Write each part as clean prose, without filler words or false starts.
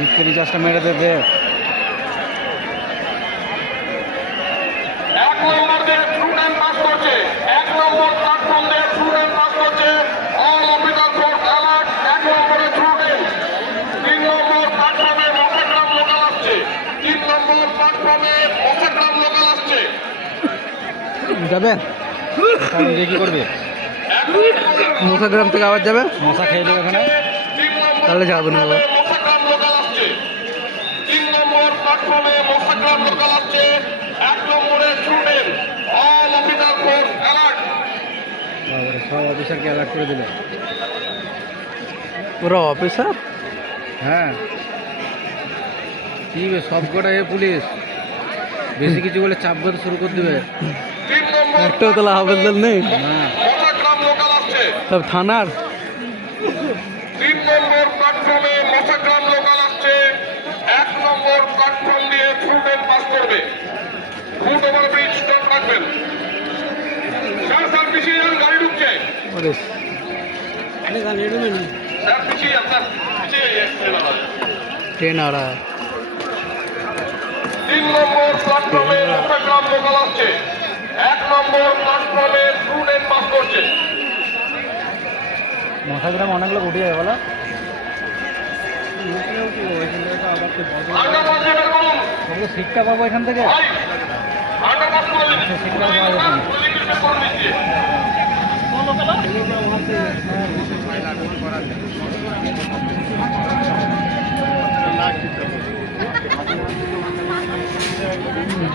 জিতকে রিচার্জটা মেরে দে দে। এক নম্বর দিয়ে স্টুডেন্ট পাস করছে, এক নম্বর প্ল্যাটফর্ম দিয়ে স্টুডেন্ট পাস করছে। অল অফিসার ফোর্স অ্যালার্ট, এক নম্বরে স্টুডেন্ট। 3 নম্বর প্ল্যাটফর্মে মশাগ্রাম লোকাল আসছে, 3 নম্বর প্ল্যাটফর্মে মশাগ্রাম লোকাল আসছে। যাবে নিজে কি করবে? মশাগ্রাম থেকে আবার যাবে, মশা খেয়ে দেবে এখানে। তাহলে যাবো না আবার। মশাগ্রাম লোকাল আসছে, 3 নম্বর প্ল্যাটফর্মে মশাগ্রাম লোকাল আসছে, 1 নম্বরে student. All officer force alert. সব অফিসারকে অ্যালার্ট করে দিল। ওরা অফিসার? হ্যাঁ কি সব কটা এ পুলিশ বেশি কিছু বলে চাপ করতে শুরু করে দেবে। 3 নম্বর একটাও তাহলে হাবেলদার নেই, না মশাগ্রাম লোকাল আসছে, সব থানার। 3 নম্বর প্ল্যাটফর্মে মশাগ্রাম লোকাল আসছে, 1 নম্বর প্ল্যাটফর্ম দিয়ে স্টুডেন্ট পাস করবে। ফুট ওভার ব্রিজ স্টপ রাখবেন। স্যার পিছিয়ে যান, গাড়ি ঢুকছে। ওরে স্যার পিছিয়ে যান, স্যার পিছিয়ে যান। ট্রেন आ रहा है। 3 নম্বর প্ল্যাটফর্মে মশাগ্রাম লোকাল আসছে, 1 নম্বর প্ল্যাটফর্মে স্টুডেন্ট পাস করছে। মশাগ্রাম অনেক লোক উঠে যায় বলো। আন্ডারপাস যেটা করুন তবু সিটটা পাবো এখান থেকে। ভাই, আন্ডারপাস করে দিন। সিটটা পাওয়া যাবে না। পুলিশ করে দিচ্ছে।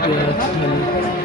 Yes.